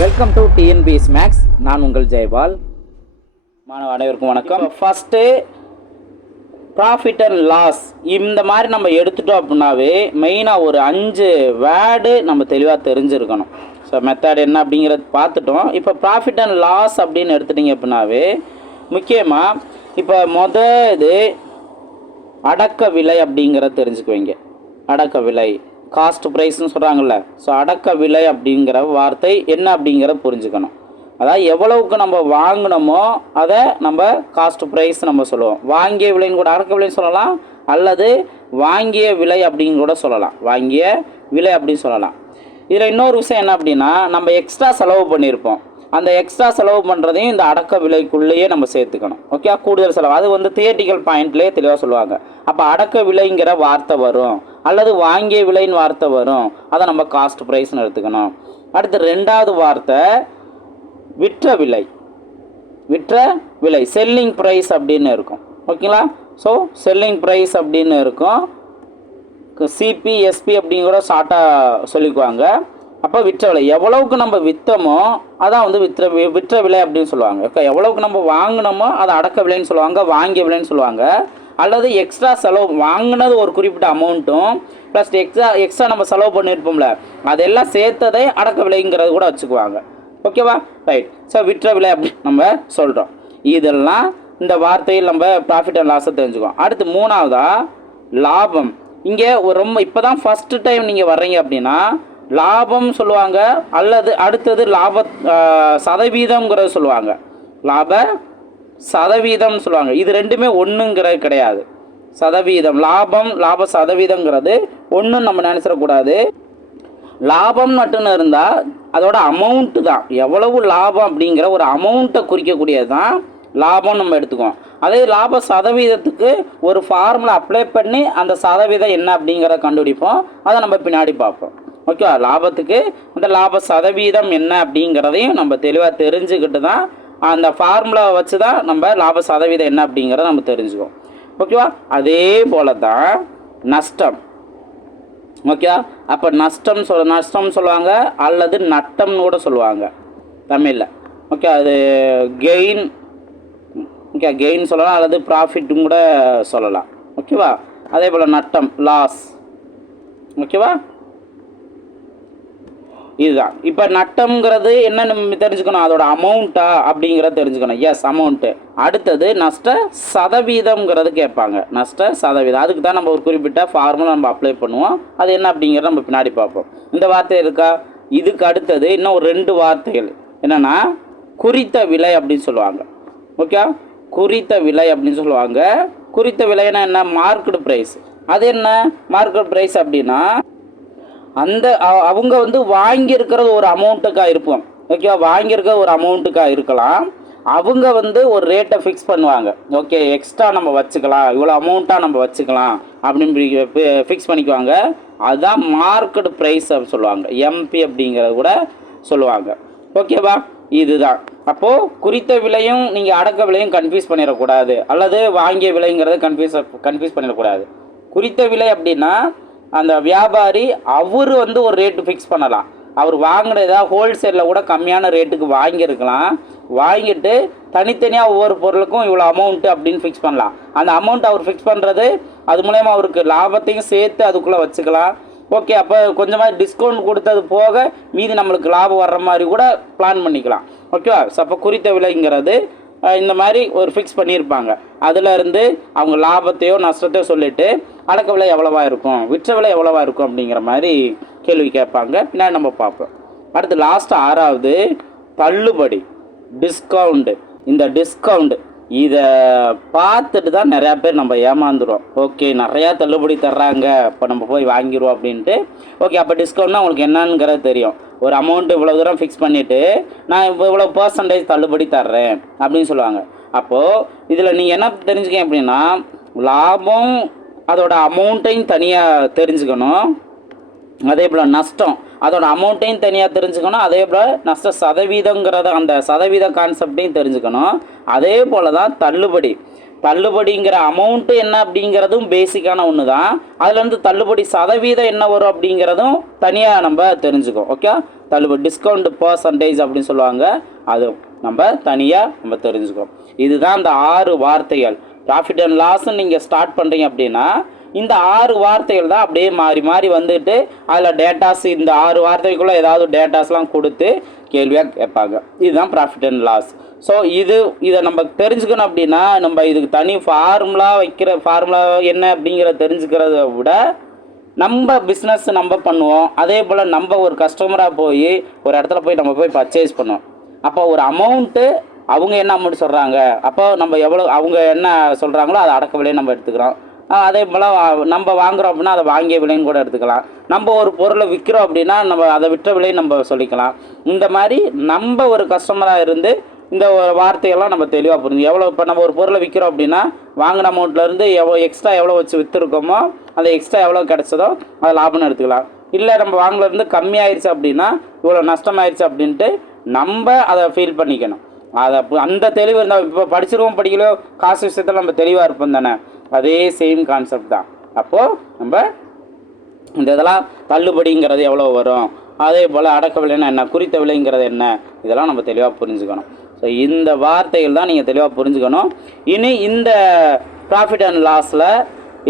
Welcome to TNPS maths. நான் உங்கள் ஜெயபால். மாணவ அனைவருக்கும் வணக்கம். ஃபஸ்ட்டு ப்ராஃபிட் அண்ட் லாஸ் இந்த மாதிரி நம்ம எடுத்துட்டோம் அப்படின்னாவே மெயினாக ஒரு 5 வேர்டு நம்ம தெளிவாக தெரிஞ்சிருக்கணும். ஸோ மெத்தட் என்ன அப்படிங்கிறது பார்த்துட்டோம். இப்போ ப்ராஃபிட் அண்ட் லாஸ் அப்படின்னு எடுத்துட்டிங்க அப்படின்னாவே முக்கியமாக இப்போ இது அடக்க விலை அப்படிங்கிறத தெரிஞ்சுக்குவீங்க. அடக்க விலை காஸ்ட் ப்ரைஸ்ன்னு சொல்கிறாங்கல்ல. ஸோ அடக்க விலை அப்படிங்கிற வார்த்தை என்ன அப்படிங்கிறத புரிஞ்சுக்கணும். அதாவது எவ்வளவுக்கு நம்ம வாங்கினோமோ அதை நம்ம காஸ்ட் ப்ரைஸ் நம்ம சொல்லுவோம். வாங்கிய விலைன்னு கூட அடக்க விலைன்னு சொல்லலாம், அல்லது வாங்கிய விலை அப்படின்னு கூட சொல்லலாம். வாங்கிய விலை அப்படின்னு சொல்லலாம். இதில் இன்னொரு விஷயம் என்ன அப்படின்னா, நம்ம எக்ஸ்ட்ரா செலவு பண்ணியிருப்போம். அந்த எக்ஸ்ட்ரா செலவு பண்ணுறதையும் இந்த அடக்க விலைக்குள்ளேயே நம்ம சேர்த்துக்கணும். ஓகே, கூடுதல் செலவு அது தியேட்டிக்கல் பாயிண்ட்லேயே தெளிவாக சொல்லுவாங்க. அப்போ அடக்க விலைங்கிற வார்த்தை வரும், அல்லது வாங்கிய விலைன்னு வார்த்தை வரும். அதை நம்ம காஸ்ட் ப்ரைஸ்னு எடுத்துக்கணும். அடுத்து 2வது வார்த்தை விற்ற விலை. விற்ற விலை செல்லிங் ப்ரைஸ் அப்படின்னு இருக்கும். ஓகேங்களா? ஸோ செல்லிங் ப்ரைஸ் அப்படின்னு இருக்கும். சிபிஎஸ்பி அப்படின்னு கூட ஷார்ட்டாக சொல்லிக்குவாங்க. அப்போ விற்ற விலை எவ்வளவுக்கு நம்ம விற்றமோ அதான் விற்ற விலை அப்படின்னு சொல்லுவாங்க. ஓகே, எவ்வளவுக்கு நம்ம வாங்கினோமோ அதை அடக்க விலைன்னு சொல்லுவாங்க, வாங்கிய விலைன்னு சொல்லுவாங்க. அல்லது எக்ஸ்ட்ரா செலவு வாங்கினது ஒரு குறிப்பிட்ட அமௌண்ட்டும் ப்ளஸ் எக்ஸ்ட்ரா நம்ம செலவு பண்ணியிருப்போம்ல, அதெல்லாம் சேர்த்ததை அடக்க விலைங்கிறது கூட வச்சுக்குவாங்க. ஓகேவா? ரைட். ஸோ விற்ற விலை அப்படி நம்ம சொல்கிறோம். இதெல்லாம் இந்த வார்த்தையில் நம்ம ப்ராஃபிட் அண்ட் லாஸை தெரிஞ்சுக்குவோம். அடுத்து 3வதா லாபம். இங்கே இப்போ தான் ஃபஸ்ட்டு டைம் நீங்கள் வர்றீங்க அப்படின்னா லாபம் சொல்லுவாங்க, அல்லது அடுத்தது லாப சதவீதம்ங்கிறது சொல்லுவாங்க. லாப சதவீதம் சொல்லுவாங்க. இது ரெண்டுமே ஒன்றுங்கிறது கிடையாது. சதவீதம் லாப சதவீதங்கிறது ஒன்றும் நம்ம நினச்சிடக்கூடாது. லாபம் மட்டும்னு இருந்தால் அதோட அமௌண்ட்டு தான், எவ்வளவு லாபம் அப்படிங்கிற ஒரு அமௌண்ட்டை குறிக்கக்கூடியது தான் லாபம் நம்ம எடுத்துக்குவோம். அதே லாப சதவீதத்துக்கு ஒரு ஃபார்முலா அப்ளை பண்ணி அந்த சதவீதம் என்ன அப்படிங்கிறத கண்டுபிடிப்போம். அதை நம்ம பின்னாடி பார்ப்போம். ஓகே, லாபத்துக்கு அந்த லாப சதவீதம் என்ன அப்படிங்கிறதையும் நம்ம தெளிவாக தெரிஞ்சுக்கிட்டு தான் அந்த ஃபார்முலா வச்சு தான் நம்ம லாப சதவீதம் என்ன அப்படிங்கிறத நம்ம தெரிஞ்சுக்குவோம். ஓகேவா? அதே போல தான் நஷ்டம். ஓகே, அப்போ நஷ்டம் சொல்லுவாங்க, அல்லது நட்டம்னு கூட சொல்லுவாங்க தமிழில். ஓகே, அது கெயின். ஓகே, கெயின் சொல்லலாம், அல்லது ப்ராஃபிட்டும் கூட சொல்லலாம். ஓகேவா? அதே போல் நட்டம் லாஸ். ஓகேவா? இதுதான். இப்போ நட்டம்ங்கிறது என்ன நம்ம தெரிஞ்சுக்கணும், அதோட அமௌண்ட்டா அப்படிங்கிறத தெரிஞ்சுக்கணும். Yes, amount. அடுத்தது நஷ்ட சதவீதம்ங்கிறது கேட்பாங்க. நஷ்ட சதவீதம் அதுக்கு தான் நம்ம ஒரு குறிப்பிட்ட ஃபார்முலா நம்ம அப்ளை பண்ணுவோம். அது என்ன அப்படிங்கிறத நம்ம பின்னாடி பார்ப்போம். இந்த வார்த்தை இருக்கா? இதுக்கு அடுத்தது இன்னும் ஒரு 2 வார்த்தைகள் என்னென்னா குறித்த விலை அப்படின்னு சொல்லுவாங்க. ஓகே, குறித்த விலை அப்படின்னு சொல்லுவாங்க. குறித்த விலைன்னா என்ன? Market price. அது என்ன மார்க்கெட் ப்ரைஸ் அப்படின்னா அந்த அவங்க வாங்கியிருக்கிறது ஒரு அமௌண்ட்டுக்காக இருக்கும். ஓகே, வாங்கியிருக்கிறது ஒரு அதுக்காக இருக்கலாம். அவங்க ஒரு ரேட்டை ஃபிக்ஸ் பண்ணுவாங்க. ஓகே, எக்ஸ்ட்ரா நம்ம வச்சுக்கலாம், இவ்வளோ அமௌண்ட்டாக நம்ம வச்சுக்கலாம் அப்படின்னு ஃபிக்ஸ் பண்ணிக்குவாங்க. அதுதான் மார்க்கெட் ப்ரைஸ் அப்படின்னு சொல்லுவாங்க. எம்பி அப்படிங்கிறது கூட சொல்லுவாங்க. ஓகேவா? இதுதான். அப்போது குறித்த விலையும் நீங்கள் அடக்க விலையும் கன்ஃபியூஸ் பண்ணிடக்கூடாது, அல்லது வாங்கிய விலைங்கிறத கன்ஃபியூஸ் பண்ணிடக்கூடாது. குறித்த விலை அப்படின்னா அந்த வியாபாரி அவர் ஒரு ரேட்டு ஃபிக்ஸ் பண்ணலாம். அவர் வாங்கின ஏதாவது ஹோல்சேலில் கூட கம்மியான ரேட்டுக்கு வாங்கியிருக்கலாம். வாங்கிட்டு தனித்தனியாக ஒவ்வொரு பொருளுக்கும் இவ்வளோ அமௌண்ட்டு அப்படின்னு ஃபிக்ஸ் பண்ணலாம். அந்த அமௌண்ட் அவர் ஃபிக்ஸ் பண்ணுறது அது மூலயமா அவருக்கு லாபத்தையும் சேர்த்து அதுக்குள்ளே வச்சுக்கலாம். ஓகே, அப்போ கொஞ்சமாக டிஸ்கவுண்ட் கொடுத்தது போக மீதி நம்மளுக்கு லாபம் வர்ற மாதிரி கூட பிளான் பண்ணிக்கலாம். ஓகேவா? ஸோ அப்போ குறித்த விலைங்கிறது இந்த மாதிரி ஒரு ஃபிக்ஸ் பண்ணியிருப்பாங்க. அதிலேருந்து அவங்க லாபத்தையோ நஷ்டத்தையோ சொல்லிவிட்டு அடக்க விலை எவ்வளவா இருக்கும், விற்ற விலை எவ்வளவா இருக்கும் அப்படிங்கிற மாதிரி கேள்வி கேட்பாங்க. பின்னாடி நம்ம பார்ப்போம். அடுத்து லாஸ்ட் 6வது தள்ளுபடி, டிஸ்கவுண்டு. இந்த டிஸ்கவுண்டு இதை பார்த்துட்டு தான் நிறையா பேர் நம்ம ஏமாந்துடும். ஓகே, நிறையா தள்ளுபடி தர்றாங்க, இப்போ நம்ம போய் வாங்கிடுவோம் அப்படின்ட்டு. ஓகே, அப்போ டிஸ்கவுண்ட்னா உங்களுக்கு என்னங்கிறது தெரியும். ஒரு அமௌண்ட்டு இவ்வளோ தூரம் ஃபிக்ஸ் பண்ணிவிட்டு நான் இவ்வளோ % தள்ளுபடி தர்றேன் அப்படின்னு சொல்லுவாங்க. அப்போது இதில் நீங்கள் என்ன தெரிஞ்சுக்கங்க அப்படின்னா லாபம் அதோட அமௌண்ட்டையும் தனியாக தெரிஞ்சுக்கணும். அதே போல் நஷ்டம் அதோட அமௌண்ட்டையும் தனியாக தெரிஞ்சுக்கணும். அதே போல் நஷ்ட சதவீதங்கிறத அந்த சதவீத கான்செப்டையும் தெரிஞ்சுக்கணும். அதே போல் தான் தள்ளுபடிங்கிற அமௌண்ட்டு என்ன அப்படிங்கிறதும் பேசிக்கான ஒன்று தான். அதுலேருந்து தள்ளுபடி சதவீதம் என்ன வரும் அப்படிங்கிறதும் தனியாக நம்ம தெரிஞ்சுக்கோம். ஓகே, தள்ளுபடி டிஸ்கவுண்ட் பர்சன்டேஜ் அப்படின்னு சொல்லுவாங்க, அது நம்ம தனியாக நம்ம தெரிஞ்சுக்கணும். இதுதான் இந்த 6 வார்த்தைகள். ப்ராஃபிட் அண்ட் லாஸ்ன்னு நீங்கள் ஸ்டார்ட் பண்ணுறீங்க அப்படின்னா இந்த 6 வார்த்தைகள் தான் அப்படியே மாறி மாறி வந்துட்டு அதில் டேட்டாஸ் இந்த 6 வார்த்தைக்குள்ளே ஏதாவது டேட்டாஸ்லாம் கொடுத்து கேள்வியாக கேட்பாங்க. இதுதான் ப்ராஃபிட் அண்ட் லாஸ். ஸோ இதை நம்ம தெரிஞ்சுக்கணும் அப்படின்னா நம்ம இதுக்கு தனி ஃபார்முலா என்ன அப்படிங்கிறத தெரிஞ்சுக்கிறத விட நம்ம பிஸ்னஸ் நம்ம பண்ணுவோம். அதே போல் நம்ம ஒரு கஸ்டமராக போய் ஒரு இடத்துல போய் நம்ம போய் பர்ச்சேஸ் பண்ணுவோம். அப்போ ஒரு அமௌண்ட்டு அவங்க என்ன அமௌண்ட் சொல்கிறாங்க, அப்போ நம்ம எவ்வளோ அவங்க என்ன சொல்கிறாங்களோ அதை அடக்க விலையை நம்ம எடுத்துக்கிறோம். அதே போல் நம்ம வாங்குகிறோம் அப்படின்னா அதை வாங்கிய விலைன்னு கூட எடுத்துக்கலாம். நம்ம ஒரு பொருளை விற்கிறோம் அப்படின்னா நம்ம அதை விற்ற விலையை நம்ம சொல்லிக்கலாம். இந்த மாதிரி நம்ம ஒரு கஸ்டமராக இருந்து இந்த வார்த்தையெல்லாம் நம்ம தெளிவாக புரிஞ்சு எவ்வளோ இப்போ நம்ம ஒரு பொருளை விற்கிறோம் அப்படின்னா வாங்கின அமௌண்ட்லேருந்து எவ்வளோ வச்சு விற்றுருக்கோமோ அந்த எக்ஸ்ட்ரா எவ்வளோ கிடச்சதோ அதை லாபம்னு எடுத்துக்கலாம். இல்லை நம்ம வாங்கிலேருந்து கம்மியாயிருச்சு அப்படின்னா இவ்வளோ நஷ்டமாயிருச்சு அப்படின்ட்டு நம்ம அதை ஃபீல் பண்ணிக்கணும். அதை அந்த தெளிவு இருந்தால் இப்போ படிச்சிருவோம் படிக்கலையோ காசு விஷயத்தில் நம்ம தெளிவாக இருப்போம் தானே, அதே சேம் கான்செப்ட் தான். அப்போது நம்ம இந்த இதெல்லாம் தள்ளுபடிங்கிறது எவ்வளோ வரும், அதே போல் அடக்க விலைன்னா என்ன, குறித்த விலைங்கிறது என்ன, இதெல்லாம் நம்ம தெளிவாக புரிஞ்சுக்கணும். ஸோ இந்த வார்த்தைகள் தான் நீங்கள் தெளிவாக புரிஞ்சுக்கணும். இனி இந்த ப்ராஃபிட் அண்ட் லாஸில்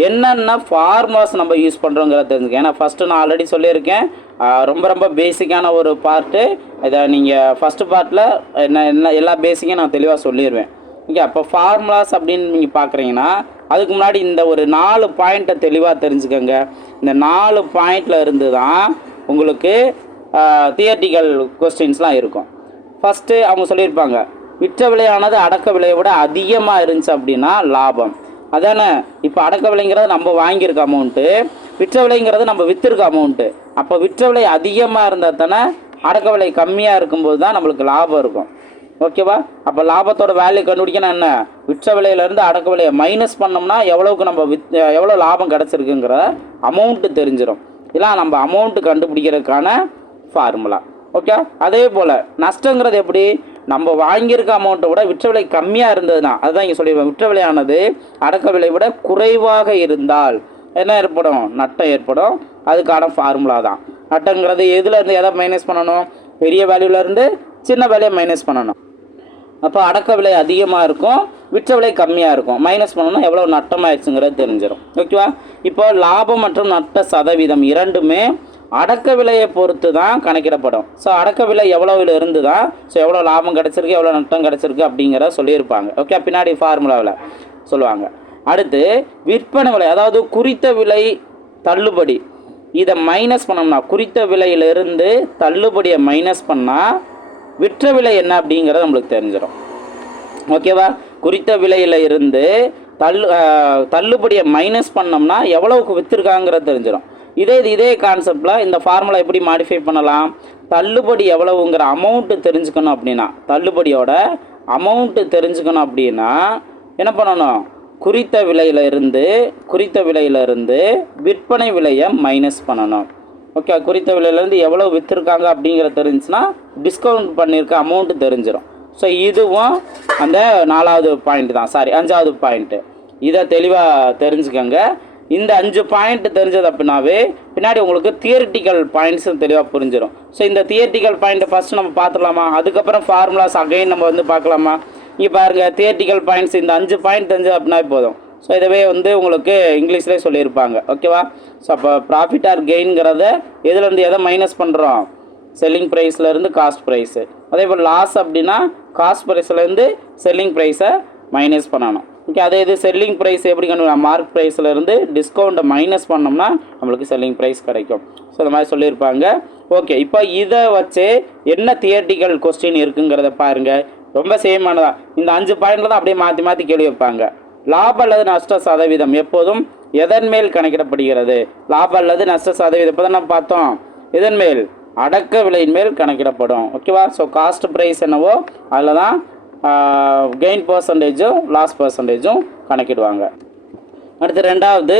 என்னென்ன ஃபார்முலாஸ் நம்ம யூஸ் பண்ணுறோங்கிறத தெரிஞ்சுக்க. ஏன்னா ஃபஸ்ட்டு நான் ஆல்ரெடி சொல்லியிருக்கேன், ரொம்ப ரொம்ப பேசிக்கான ஒரு பார்ட்டு. இதை நீங்கள் ஃபஸ்ட்டு பார்ட்டில் என்ன எல்லா பேசிக்கும் நான் தெளிவாக சொல்லிடுவேன். ஓகே, அப்போ ஃபார்முலாஸ் அப்படின்னு நீங்கள் பார்க்குறீங்கன்னா அதுக்கு முன்னாடி இந்த ஒரு 4 பாயிண்ட்டை தெளிவாக தெரிஞ்சுக்கோங்க. இந்த 4 பாயிண்டில் இருந்து தான் உங்களுக்கு தியரிட்டிக்கல் கொஸ்டின்ஸ்லாம் இருக்கும். ஃபஸ்ட்டு அவங்க சொல்லியிருப்பாங்க விற்ற விலையானது அடக்க விலையை விட அதிகமாக இருந்துச்சு அப்படின்னா லாபம். அதானே, இப்போ அடக்க விலைங்கிறது நம்ம வாங்கியிருக்க அமௌண்ட்டு, விற்ற விலைங்கிறது நம்ம விற்றுருக்க அமௌண்ட்டு. அப்போ விற்ற விலை அதிகமாக இருந்தால் தானே அடக்க விலை கம்மியாக இருக்கும்போது தான் நம்மளுக்கு லாபம் இருக்கும். ஓகேவா? அப்போ லாபத்தோட வேல்யூ கண்டுபிடிக்கணும் என்ன, விற்ற விலையிலேருந்து அடக்க விலையை மைனஸ் பண்ணோம்னா எவ்வளோக்கு நம்ம எவ்வளோ லாபம் கிடச்சிருக்குங்கிற அமௌண்ட்டு தெரிஞ்சிடும். இதெல்லாம் நம்ம அமௌண்ட்டு கண்டுபிடிக்கிறதுக்கான ஃபார்முலா. ஓகே, அதே போல் நஷ்டங்கிறது எப்படி, நம்ம வாங்கியிருக்க அமௌண்ட்டை விட விற்ற விலை கம்மியாக இருந்ததுன்னா அதுதான் இங்கே சொல்லிடுவேன். விற்ற விலையானது அடக்க விலை விட குறைவாக இருந்தால் என்ன ஏற்படும், நட்டம் ஏற்படும். அதுக்கான ஃபார்முலா தான். நட்டங்கிறது எதுலேருந்து எதை மைனஸ் பண்ணணும், பெரிய வேல்யூலேருந்து சின்ன வேலையை மைனஸ் பண்ணணும். அப்போ அடக்க விலை அதிகமாக இருக்கும், விற்ற விலை கம்மியாக இருக்கும். மைனஸ் பண்ணணும் எவ்வளோ நட்டமாகிடுச்சுங்கிறது தெரிஞ்சிடும். ஓகேவா? இப்போ லாபம் மற்றும் நட்ட சதவீதம் இரண்டுமே அடக்க விலையை பொறுத்து தான் கணக்கிடப்படும். ஸோ அடக்க விலை எவ்வளோவில் இருந்து தான் ஸோ எவ்வளோ லாபம் கிடச்சிருக்கு எவ்வளோ நட்டம் கிடச்சிருக்கு அப்படிங்கிற சொல்லியிருப்பாங்க. ஓகே, பின்னாடி ஃபார்முலாவில் சொல்லுவாங்க. அடுத்து விற்பனை விலை, அதாவது குறித்த விலை தள்ளுபடி, இதை மைனஸ் பண்ணோம்னா குறித்த விலையிலிருந்து தள்ளுபடியை மைனஸ் பண்ணால் விற்ற விலை என்ன அப்படிங்கிறது நம்மளுக்கு தெரிஞ்சிடும். ஓகேவா? குறித்த விலையில் இருந்து தள்ளுபடியை மைனஸ் பண்ணோம்னா எவ்வளவுக்கு விற்றுருக்காங்கிறது தெரிஞ்சிடும். இதே கான்செப்டில் இந்த ஃபார்முலா எப்படி மாடிஃபை பண்ணலாம், தள்ளுபடி எவ்வளவுங்கிற அமௌண்ட்டு தெரிஞ்சுக்கணும் அப்படின்னா, தள்ளுபடியோட அமௌண்ட்டு தெரிஞ்சுக்கணும் அப்படின்னா என்ன பண்ணணும், குறித்த விலையிலிருந்து விற்பனை விலையை மைனஸ் பண்ணணும். ஓகே, குறித்த விலையிலேருந்து எவ்வளோ விற்றுருக்காங்க அப்படிங்கிறது தெரிஞ்சுன்னா டிஸ்கவுண்ட் பண்ணியிருக்க அமௌண்ட்டு தெரிஞ்சிடும். ஸோ இதுவும் அந்த 4வது பாயிண்ட் தான், 5வது பாயிண்ட்டு. இதை தெளிவாக தெரிஞ்சுக்கோங்க. இந்த 5 பாயிண்ட் தெரிஞ்சது அப்படின்னாவே பின்னாடி உங்களுக்கு தியரிட்டிக்கல் பாயிண்ட்ஸும் தெளிவாக புரிஞ்சிடும். ஸோ இந்த தியரிட்டிக்கல் பாயிண்ட்டை ஃபஸ்ட்டு நம்ம பார்த்துடலாமா, அதுக்கப்புறம் ஃபார்முலாஸ் அகைன் நம்ம பார்க்கலாமா. இங்கே பாருங்கள், தியரிட்டிக்கல் பாயிண்ட்ஸ் இந்த 5 பாயிண்ட் தெரிஞ்சது அப்படின்னா போதும். ஸோ இதவே உங்களுக்கு இங்கிலீஷ்லேயே சொல்லியிருப்பாங்க. ஓகேவா? ஸோ அப்போ ப்ராஃபிட் ஆர் கெயின்ங்கிறத எதுலேருந்து எதை மைனஸ் பண்ணுறோம், செல்லிங் ப்ரைஸ்லேருந்து காஸ்ட் ப்ரைஸு. அதே போல் லாஸ் அப்படின்னா காஸ்ட் ப்ரைஸ்லேருந்து செல்லிங் ப்ரைஸை மைனஸ் பண்ணணும். ஓகே, அதே இது செல்லிங் ப்ரைஸ் எப்படி கண்டுபிடிக்கலாம், மார்க் ப்ரைஸ்லேருந்து டிஸ்கவுண்ட்டை மைனஸ் பண்ணோம்னா நம்மளுக்கு செல்லிங் ப்ரைஸ் கிடைக்கும். ஸோ இந்த மாதிரி சொல்லியிருப்பாங்க. ஓகே, இப்போ இதை வச்சு என்ன தியரிட்டிக்கல் கொஸ்டின் இருக்குங்கிறத பாருங்கள். ரொம்ப சேமானதான். இந்த 5 பாயிண்டில் தான் அப்படியே மாற்றி மாற்றி கேள்வி வைப்பாங்க. லாபம் அல்லது நஷ்ட சதவீதம் எப்போதும் எதன் மேல் கணக்கிடப்படுகிறது, லாபம் அல்லது நஷ்ட சதவீதம் இப்போ தான் நம்ம பார்த்தோம், எதன் மேல், அடக்க விலையின் மேல் கணக்கிடப்படும். ஓகேவா? ஸோ காஸ்ட் ப்ரைஸ் என்னவோ அதில் தான் கெயின் பர்சன்டேஜும் லாஸ் பர்சன்டேஜும் கணக்கிடுவாங்க. அடுத்து 2வது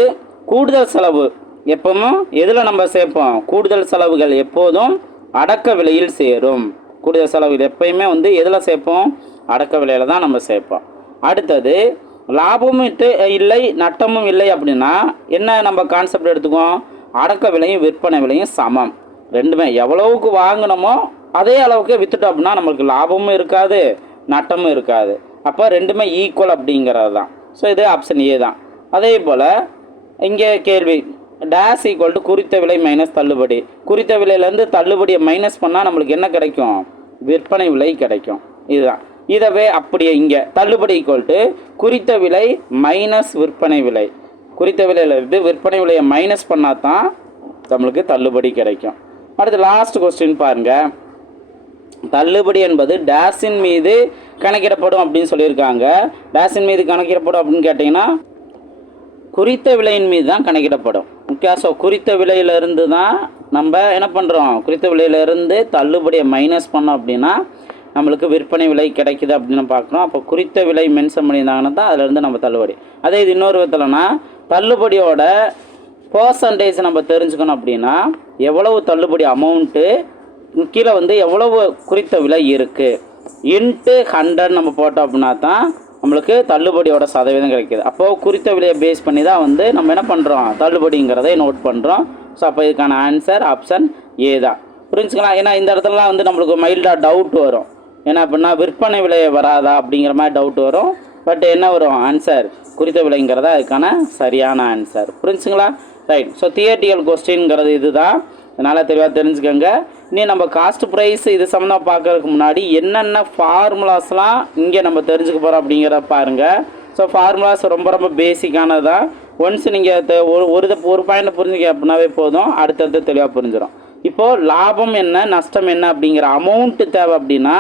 கூடுதல் செலவு எப்பவும் எதில் நம்ம சேர்ப்போம், கூடுதல் செலவுகள் எப்போதும் அடக்க விலையில் சேரும். கூடுதல் செலவுகள் எப்பயுமே எதில் சேர்ப்போம், அடக்க விலையில் தான் நம்ம சேர்ப்போம். அடுத்தது லாபமும் இல்லை நட்டமும் இல்லை அப்படின்னா என்ன நம்ம கான்செப்ட் எடுத்துக்குவோம், அடக்க விலையும் விற்பனை விலையும் சமம். ரெண்டுமே எவ்வளவுக்கு வாங்கினோமோ அதே அளவுக்கு விற்றுட்டோம் அப்படின்னா நம்மளுக்கு லாபமும் இருக்காது நட்டமும் இருக்காது. அப்போ ரெண்டுமே ஈக்குவல் அப்படிங்கிறது தான். ஸோ இது ஆப்ஷன் ஏ தான். அதே போல் இங்கே கேள்வி டேஷ் ஈக்குவல் டு குறித்த விலை மைனஸ் தள்ளுபடி. குறித்த விலையிலேருந்து தள்ளுபடியை மைனஸ் பண்ணால் நம்மளுக்கு என்ன கிடைக்கும்? விற்பனை விலை கிடைக்கும். இதுதான். இதவே அப்படியே இங்கே தள்ளுபடி ஈக்குவல் டு குறித்த விலை மைனஸ் விற்பனை விலை. குறித்த விலையிலிருந்து விற்பனை விலையை மைனஸ் பண்ணால் தான் நம்மளுக்கு தள்ளுபடி கிடைக்கும். அடுத்து லாஸ்ட் கொஸ்டின் பாருங்கள். தள்ளுபடி என்பது டேஷின் மீது கணக்கிடப்படும் அப்படின்னு சொல்லியிருக்காங்க. டேஷின் மீது கணக்கிடப்படும் அப்படின்னு கேட்டிங்கன்னா குறித்த விலையின் மீது தான் கணக்கிடப்படும். ஓகே. ஸோ குறித்த விலையிலேருந்து தான் நம்ம என்ன பண்ணுறோம்? குறித்த விலையிலேருந்து தள்ளுபடியை மைனஸ் பண்ணோம் அப்படின்னா நம்மளுக்கு விற்பனை விலை கிடைக்குது அப்படின்னு பார்க்குறோம். அப்போ குறித்த விலை மென்ஷன் பண்ணியிருந்தாங்கன்னா தான் அதிலேருந்து நம்ம தள்ளுபடி. அதே இது இன்னொரு விதத்தில்னா தள்ளுபடியோட பர்சன்டேஜ் நம்ம தெரிஞ்சுக்கணும் அப்படின்னா எவ்வளவு தள்ளுபடி அமௌண்ட்டு கீழே வந்து எவ்வளவு குறித்த விலை இருக்குது இன்ட்டு 100 நம்ம போட்டோம் அப்படின்னா தான் நம்மளுக்கு தள்ளுபடியோட சதவீதம் கிடைக்கிது. அப்போது குறித்த விலையை பேஸ் பண்ணி தான் வந்து நம்ம என்ன பண்ணுறோம்? தள்ளுபடிங்கிறதை நோட் பண்ணுறோம். ஸோ அப்போ இதுக்கான ஆன்சர் ஆப்ஷன் ஏ தான். புரிஞ்சுக்கலாம். ஏன்னா இந்த இடத்துலலாம் வந்து நம்மளுக்கு மைல்டாக டவுட் வரும். ஏன்னா அப்படின்னா விற்பனை விலை வராதா அப்படிங்கிற மாதிரி டவுட் வரும். பட் என்ன வரும்? ஆன்சர் குறித்த விலைங்கிறதா அதுக்கான சரியான ஆன்சர். புரிஞ்சுங்களா? ரைட். ஸோ தியரிட்டிக்கல் கொஸ்டின்ங்கிறது இது தான். அதனால் தெளிவாக தெரிஞ்சுக்கோங்க. இனி நம்ம காஸ்ட் ப்ரைஸ் இது சம்மந்தம் பார்க்கறதுக்கு முன்னாடி என்னென்ன ஃபார்முலாஸ்லாம் இங்கே நம்ம தெரிஞ்சுக்க போகிறோம் அப்படிங்கிறத பாருங்கள். ஸோ ஃபார்முலாஸ் ரொம்ப ரொம்ப பேசிக்கானது தான். ஒன்ஸ் நீங்கள் ஒரு பாயிண்ட் புரிஞ்சுக்க அப்படின்னாவே போதும், அடுத்தடுத்து தெளிவாக புரிஞ்சிடும். இப்போது லாபம் என்ன நஷ்டம் என்ன அப்படிங்கிற அமௌண்ட்டு தேவை அப்படின்னா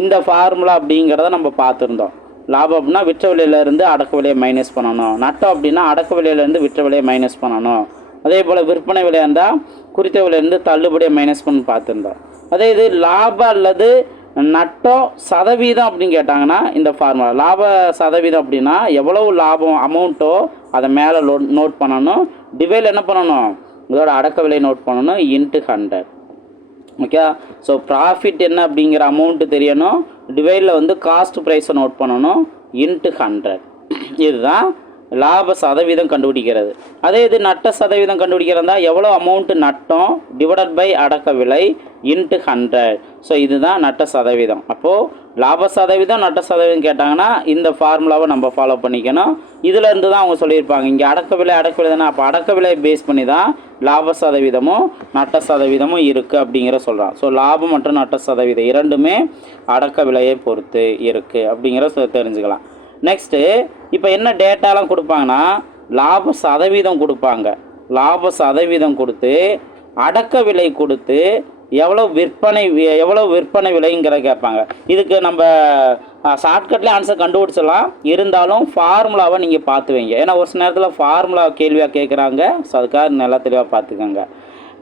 இந்த ஃபார்முலா அப்படிங்கிறத நம்ம பார்த்துருந்தோம். லாபம் அப்படின்னா விற்ற விலையிலேருந்து அடக்க விலையை மைனஸ் பண்ணணும். நட்டம் அப்படின்னா அடக்க விலையிலேருந்து விற்ற விலையை மைனஸ் பண்ணணும். அதே போல் விற்பனை விலையாக இருந்தால் குறித்த விலையிலேருந்து தள்ளுபடியை மைனஸ் பண்ணி பார்த்துருந்தோம். அதே இது லாபம் அல்லது நட்டம் சதவீதம் அப்படின்னு கேட்டாங்கன்னா இந்த ஃபார்முலா லாப சதவீதம் அப்படின்னா எவ்வளவு லாபம் அமௌண்ட்டோ அதை மேலே நோட் பண்ணணும். டிவைடில் என்ன பண்ணணும்? இதோட அடக்க விலை நோட் பண்ணணும் இன்ட்டு 100. ஓகே. ஸோ ப்ராஃபிட் என்ன அப்படிங்கிற அமௌண்ட்டு தெரியணும். டிவைடில் வந்து காஸ்ட் ப்ரைஸை நோட் பண்ணணும் இன்ட்டு 100. இதுதான் லாப சதவீதம் கண்டுபிடிக்கிறது. அதே இது நட்ட சதவீதம் கண்டுபிடிக்கிறதா எவ்வளோ அமௌண்ட்டு நட்டம் டிவைடட் பை அடக்க விலை இன்ட்டு 100. ஸோ இதுதான் நட்ட சதவீதம். அப்போது லாப சதவீதம் நட்ட சதவீதம் கேட்டாங்கன்னா இந்த ஃபார்முலாவை நம்ம ஃபாலோ பண்ணிக்கணும். இதிலேருந்து தான் அவங்க சொல்லியிருப்பாங்க இங்கே அடக்க விலை தானே. அப்போ அடக்க விலை பேஸ் பண்ணி தான் லாப சதவீதமும் நட்ட சதவீதமும் இருக்குது அப்படிங்கிற சொல்கிறான். ஸோ லாபம் மற்றும் நட்ட சதவீதம் இரண்டுமே அடக்க விலையை பொறுத்து இருக்குது அப்படிங்கிற தெரிஞ்சுக்கலாம். நெக்ஸ்ட்டு இப்போ என்ன டேட்டாலாம் கொடுப்பாங்கன்னா லாப சதவீதம் கொடுப்பாங்க. லாப சதவீதம் கொடுத்து அடக்க விலை கொடுத்து எவ்வளோ விற்பனை விலைங்கிறத கேட்பாங்க. இதுக்கு நம்ம ஷார்ட்கட்லேயே ஆன்சர் கண்டுபிடிச்சிடலாம். இருந்தாலும் ஃபார்முலாவை நீங்கள் பார்த்து வைங்க. ஏன்னா ஒரு சில நேரத்தில் ஃபார்முலா கேள்வியாக கேட்குறாங்க. ஸோ அதுக்காக நல்லா தெளிவாக பார்த்துக்கோங்க.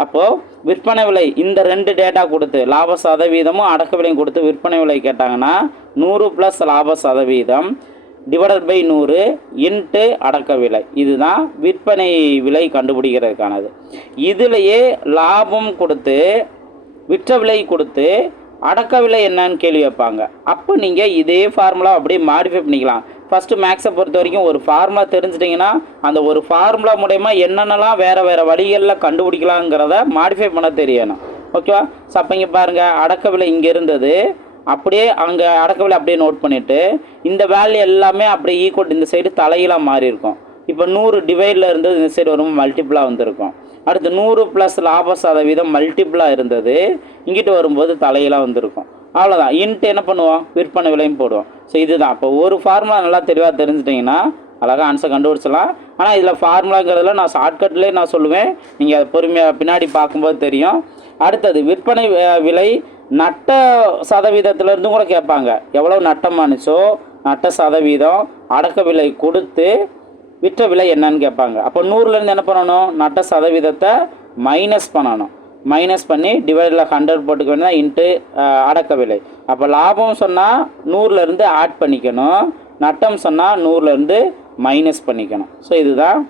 அப்போது விற்பனை விலை இந்த 2 டேட்டா கொடுத்து லாப சதவீதமும் அடக்க விலையும் கொடுத்து விற்பனை விலை கேட்டாங்கன்னா 100 + லாப சதவீதம் டிவைடட் பை 100 இன்ட்டு அடக்க விலை. இதுதான் விற்பனை விலை கண்டுபிடிக்கிறதுக்கானது. இதிலேயே லாபம் கொடுத்து விற்ற விலை கொடுத்து அடக்க விலை என்னன்னு கேள்வி வைப்பாங்க. அப்போ நீங்கள் இதே ஃபார்முலா அப்படியே மாடிஃபை பண்ணிக்கலாம். ஃபஸ்ட்டு மேக்ஸை பொறுத்த வரைக்கும் ஒரு ஃபார்முலா தெரிஞ்சிட்டிங்கன்னா அந்த ஒரு ஃபார்முலா மூலயமா என்னென்னலாம் வேறு வழிகளில் கண்டுபிடிக்கலாங்கிறத மாடிஃபை பண்ண தெரியணும். ஓகேவா? ஸோ அப்போ இங்கே பாருங்கள் அடக்க விலை இங்கே இருந்தது. அப்படியே அங்கே அடக்க விலை அப்படியே நோட் பண்ணிவிட்டு இந்த வேல்யூ எல்லாமே அப்படியே ஈக்குவல் இந்த சைடு தலையெல்லாம் மாறி இருக்கும். இப்போ 100 டிவைடில் இருந்தது இந்த சைடு வரும்போது மல்டிப்புளாக வந்திருக்கும். அடுத்து 100 + லாப சதவீதம் மல்டிப்புளாக இருந்தது இங்கிட்டு வரும்போது தலையெல்லாம் வந்திருக்கும். அவ்வளோதான். இன்ட்டு என்ன பண்ணுவோம்? விற்பனை விலையும் போடுவோம். ஸோ இதுதான். அப்போ ஒரு ஃபார்முலா நல்லா தெளிவாக தெரிஞ்சிட்டிங்கன்னா அழகாக ஆன்சர் கண்டுபிடிச்சலாம். ஆனால் இதில் ஃபார்முலாங்கிறதுல நான் ஷார்ட்கட்லேயே நான் சொல்லுவேன். நீங்கள் அதை பொறுமையாக பின்னாடி பார்க்கும்போது தெரியும். அடுத்தது விற்பனை விலை நட்ட சதவீதத்திலேருந்து கூட கேட்பாங்க. எவ்வளோ நட்டமானுச்சோ நட்ட சதவீதம் அடக்க விலை கொடுத்து விற்ற விலை என்னன்னு கேட்பாங்க. அப்போ 100லேருந்து என்ன பண்ணணும்? நட்ட சதவீதத்தை மைனஸ் பண்ணணும். மைனஸ் பண்ணி டிவைடில் 100 போட்டுக்க வேண்டியதான் இன்ட்டு அடக்க விலை. அப்போ லாபம் சொன்னால் 100லேருந்து ஆட் பண்ணிக்கணும். நட்டம் சொன்னால் 100லேருந்து மைனஸ் பண்ணிக்கணும். ஸோ இதுதான்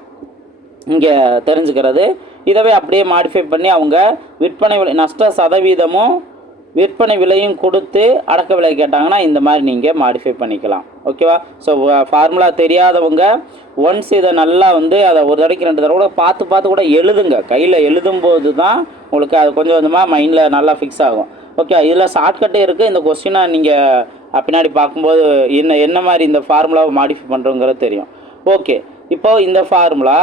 இங்கே தெரிஞ்சுக்கிறது. இதவே அப்படியே மாடிஃபை பண்ணி அவங்க விற்பனை விலை நஷ்ட சதவீதமும் விற்பனை விலையும் கொடுத்து அடக்க விலை கேட்டாங்கன்னா இந்த மாதிரி நீங்கள் மாடிஃபை பண்ணிக்கலாம். ஓகேவா? ஸோ ஃபார்முலா தெரியாதவங்க ஒன்ஸ் இதை நல்லா வந்து அதை ஒரு தடவைக்கு 2 தடவை கூட பார்த்து கூட எழுதுங்க. கையில் எழுதும்போது தான் உங்களுக்கு அது கொஞ்சம் கொஞ்சமாக மைண்டில் நல்லா ஃபிக்ஸ் ஆகும். ஓகே, இதில் ஷார்ட்கட்டே இருக்குது. இந்த கொஸ்டினை நீங்கள் பின்னாடி பார்க்கும்போது என்ன மாதிரி இந்த ஃபார்முலாவை மாடிஃபை பண்ணுறோங்கிறது தெரியும். ஓகே, இப்போ இந்த ஃபார்முலா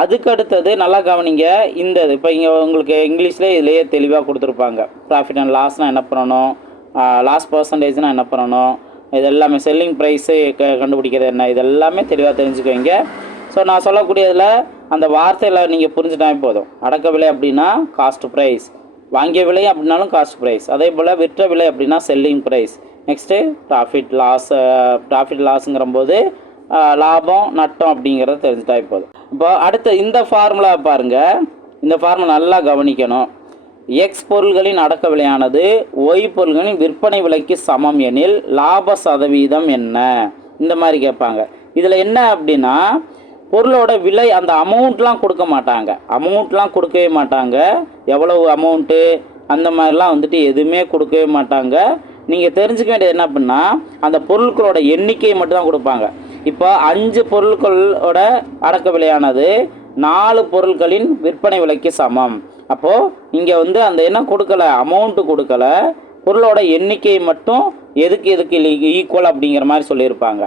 அதுக்கு அடுத்தது நல்லா கவனிங்க. இந்த இப்போ இங்கே உங்களுக்கு இங்கிலீஷ்லேயே இதுலேயே தெளிவாக கொடுத்துருப்பாங்க. ப்ராஃபிட் அண்ட் லாஸ்னால் என்ன பண்ணணும், லாஸ் பர்சன்டேஜ்னால் என்ன பண்ணணும், இது எல்லாமே செல்லிங் ப்ரைஸு கண்டுபிடிக்கிறது என்ன, இது எல்லாமே தெளிவாக தெரிஞ்சுக்கோங்க. ஸோ நான் சொல்லக்கூடியதில் அந்த வார்த்தையில் நீங்கள் புரிஞ்சுட்டாவே போதும். அடக்க விலை அப்படின்னா காஸ்ட் ப்ரைஸ், வாங்கிய விலை அப்படின்னாலும் காஸ்ட் ப்ரைஸ், அதே போல் விற்ற விலை அப்படின்னா செல்லிங் ப்ரைஸ். நெக்ஸ்ட்டு ப்ராஃபிட் லாஸுங்கிற போது லாபம் நட்டம் அப்படிங்கிறத தெரிஞ்சுட்டாவே போதும். இப்போ அடுத்த இந்த ஃபார்முலா பாருங்கள். இந்த ஃபார்முலா நல்லா கவனிக்கணும். எக்ஸ் பொருள்களின் அடக்க விலையானது ஒய் பொருள்களின் விற்பனை விலைக்கு சமம் எனில் லாப சதவீதம் என்ன, இந்த மாதிரி கேட்பாங்க. இதில் என்ன அப்படின்னா பொருளோட விலை அந்த அமௌண்ட்லாம் கொடுக்கவே மாட்டாங்க. எவ்வளவு அமௌண்ட்டு அந்த மாதிரிலாம் வந்துட்டு எதுவுமே கொடுக்கவே மாட்டாங்க. நீங்கள் தெரிஞ்சுக்க வேண்டியது என்ன அப்படின்னா அந்த பொருட்களோட எண்ணிக்கையை மட்டும் தான் கொடுப்பாங்க. இப்போ 5 பொருட்களோட அடக்க விலையானது 4 பொருட்களின் விற்பனை விலைக்கு சமம். அப்போது இங்கே வந்து அந்த என்ன கொடுக்கல, அமௌண்ட்டு கொடுக்கல, பொருளோட எண்ணிக்கையை மட்டும் எதுக்கு ஈக்குவல் அப்படிங்கிற மாதிரி சொல்லியிருப்பாங்க.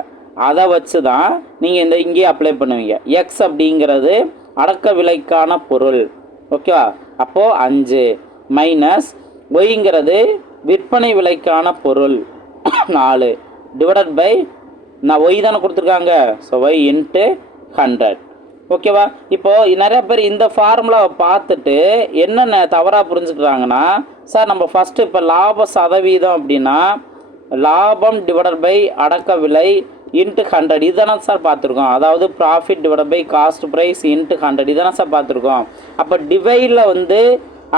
அதை வச்சு தான் நீங்கள் இங்கேயே அப்ளை பண்ணுவீங்க. எக்ஸ் அப்படிங்கிறது அடக்க விலைக்கான பொருள், ஓகேவா? அப்போது 5 மைனஸ் ஒய்ங்கிறது விற்பனை விலைக்கான பொருள் 4 டிவைடட் பை நான் ஒய் தானே கொடுத்துருக்காங்க, ஸோ ஒய் இன்ட்டு 100, ஓகேவா? இப்போது நிறைய பேர் இந்த ஃபார்முலாவை பார்த்துட்டு என்னென்ன தவறாக புரிஞ்சுக்கிறாங்கன்னா, சார் நம்ம ஃபஸ்ட்டு இப்போ லாப சதவீதம் அப்படின்னா லாபம் டிவைடட் பை அடக்க விலை இன்ட்டு 100 இதுதானே சார் பார்த்துருக்கோம். அதாவது profit divide by cost price into 100 இதுதானே சார் பார்த்துருக்கோம். அப்போ டிவைடில் வந்து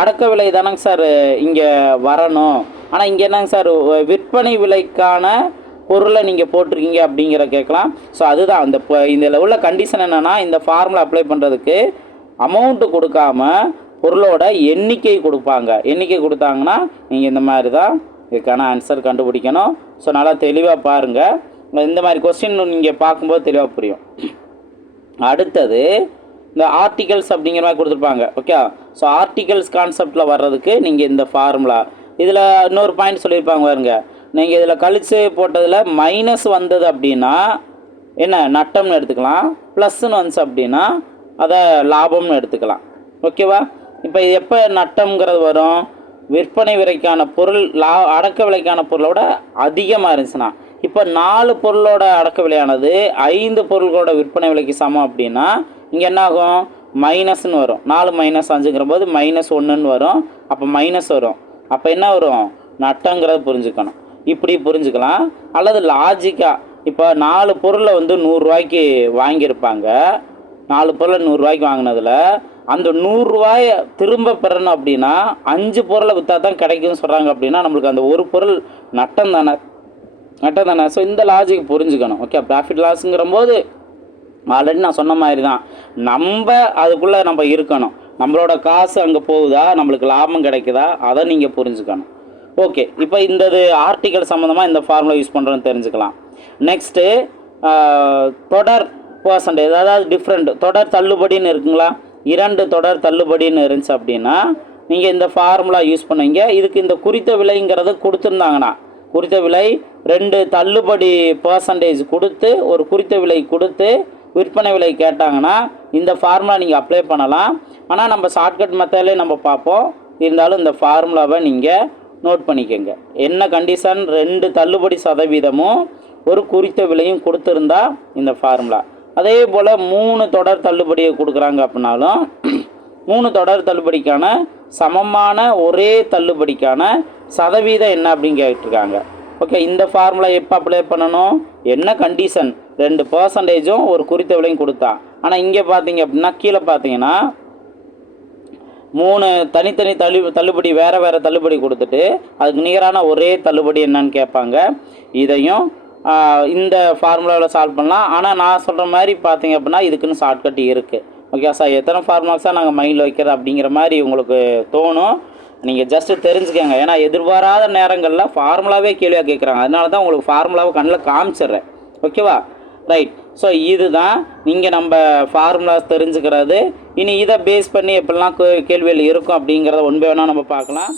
அடக்க விலை தானங்க சார் இங்கே வரணும். ஆனால் இங்கே என்னங்க சார் விற்பனை விலைக்கான பொருளை நீங்கள் போட்டிருக்கீங்க அப்படிங்கிற கேட்கலாம். ஸோ அதுதான் இந்த உள்ள கண்டிஷன் என்னென்னா, இந்த ஃபார்முலா அப்ளை பண்ணுறதுக்கு அமௌண்ட்டு கொடுக்காம பொருளோட எண்ணிக்கை கொடுப்பாங்க. எண்ணிக்கை கொடுத்தாங்கன்னா நீங்கள் இந்த மாதிரி தான் இதுக்கான ஆன்சர் கண்டுபிடிக்கணும். ஸோ நல்லா தெளிவாக பாருங்கள். இந்த மாதிரி கொஸ்டின் நீங்கள் பார்க்கும்போது தெளிவாக புரியும். அடுத்தது இந்த ஆர்டிகல்ஸ் அப்படிங்கிற மாதிரி கொடுத்துருப்பாங்க, ஓகே. ஸோ ஆர்டிகல்ஸ் கான்செப்டில் வர்றதுக்கு நீங்கள் இந்த ஃபார்முலா இதில் இன்னொரு பாயிண்ட் சொல்லியிருப்பாங்க பாருங்க. நீங்கள் இதில் கழிச்சு போட்டதில் மைனஸ் வந்தது அப்படின்னா என்ன நட்டம்னு எடுத்துக்கலாம், ப்ளஸ்ன்னு வந்துச்சு அப்படின்னா அதை லாபம்னு எடுத்துக்கலாம், ஓகேவா? இப்போ இது எப்போ நட்டம்ங்கிறது வரும், விற்பனை விலைக்கான பொருள் அடக்க விலைக்கான பொருளோட அதிகமாக இருந்துச்சுன்னா. இப்போ 4 பொருளோட அடக்க விலையானது 5 பொருள்களோட விற்பனை விலைக்கு சமம் அப்படின்னா இங்கே என்ன ஆகும், மைனஸ்ன்னு வரும். 4 மைனஸ் 5ங்கிற போது -1ன்னு வரும். அப்போ மைனஸ் வரும். அப்போ என்ன வரும், நட்டங்கிறத புரிஞ்சுக்கணும். இப்படி புரிஞ்சுக்கலாம். அல்லது லாஜிக்காக இப்போ 4 பொருளை வந்து 100 ரூபாய்க்கு வாங்கியிருப்பாங்க. 4 பொருளை 100 ரூபாய்க்கு வாங்கினதில் அந்த 100 ரூபாயை திரும்ப பெறணும் அப்படின்னா 5 பொருளை விற்றா தான் கிடைக்கும்னு சொல்கிறாங்க. அப்படின்னா நம்மளுக்கு அந்த ஒரு பொருள் நட்டம் தானே. ஸோ இந்த லாஜிக் புரிஞ்சுக்கணும், ஓகே. ப்ராஃபிட் லாஸுங்கிற போது ஆல்ரெடி நான் சொன்ன மாதிரி தான், நம்ம அதுக்குள்ளே நம்ம இருக்கணும். நம்மளோட காசு அங்கே போகுதா, நம்மளுக்கு லாபம் கிடைக்குதா, அதை நீங்கள் புரிஞ்சுக்கணும், ஓகே. இப்போ இந்த ஆர்டிக்கல் சம்மந்தமாக இந்த ஃபார்முலா யூஸ் பண்ணுறோன்னு தெரிஞ்சுக்கலாம். நெக்ஸ்ட்டு தொடர் பர்சன்டேஜ், அதாவது டிஃப்ரெண்ட் தொடர் தள்ளுபடின்னு இருக்குங்களா, 2 தொடர் தள்ளுபடின்னு இருந்துச்சு அப்படின்னா நீங்கள் இந்த ஃபார்முலா யூஸ் பண்ணுவீங்க. இதுக்கு இந்த குறித்த விலைங்கிறது கொடுத்துருந்தாங்கன்னா, குறித்த விலை 2 தள்ளுபடி பர்சன்டேஜ் கொடுத்து ஒரு குறித்த விலை கொடுத்து விற்பனை விலை கேட்டாங்கன்னா இந்த ஃபார்முலா நீங்கள் அப்ளை பண்ணலாம். ஆனால் நம்ம ஷார்ட்கட் மெத்தட்லேயே நம்ம பார்ப்போம். இருந்தாலும் இந்த ஃபார்முலாவை நீங்கள் நோட் பண்ணிக்கோங்க. என்ன கண்டிஷன், 2 தள்ளுபடி சதவீதமும் ஒரு குறித்த விலையும் கொடுத்துருந்தா இந்த ஃபார்முலா. அதே போல் 3 தொடர் தள்ளுபடியை கொடுக்குறாங்க அப்படின்னாலும் 3 தொடர் தள்ளுபடிக்கான சமமான ஒரே தள்ளுபடிக்கான சதவீதம் என்ன அப்படின்னு கேட்டிருக்காங்க, ஓகே. இந்த ஃபார்முலா எப்போ அப்ளை பண்ணணும், என்ன கண்டிஷன், 2% ஒரு குறித்த விலையும் கொடுத்தா. ஆனால் இங்கே பார்த்தீங்க அப்படின்னா கீழே பார்த்தீங்கன்னா 3 தனித்தனி தள்ளுபடி வேறு தள்ளுபடி கொடுத்துட்டு அதுக்கு நிகரான ஒரே தள்ளுபடி என்னன்னு கேட்பாங்க. இதையும் இந்த ஃபார்முலாவில் சால்வ் பண்ணலாம். ஆனால் நான் சொல்கிற மாதிரி பார்த்தீங்க அப்படின்னா இதுக்குன்னு ஷார்ட்கட் இருக்குது, ஓகே சார். எத்தனை ஃபார்முலாஸாக நாங்கள் மைண்டில் வைக்கிறது அப்படிங்கிற மாதிரி உங்களுக்கு தோணும். நீங்கள் ஜஸ்ட்டு தெரிஞ்சுக்கோங்க. ஏன்னா எதிர்பாராத நேரங்களில் ஃபார்முலாவே கேள்வியாக கேட்குறாங்க. அதனால தான் உங்களுக்கு ஃபார்முலாவை கண்ணில் காமிச்சிட்றேன், ஓகேவா? ரைட். ஸோ இதுதான் இங்கே நம்ம ஃபார்முலாஸ் தெரிஞ்சுக்கிறது. இனி இதை பேஸ் பண்ணி எப்படிலாம் கேள்விகள் இருக்கும் அப்படிங்கிறத ஒன் பை ஒன்னாக நம்ம பார்க்கலாம்.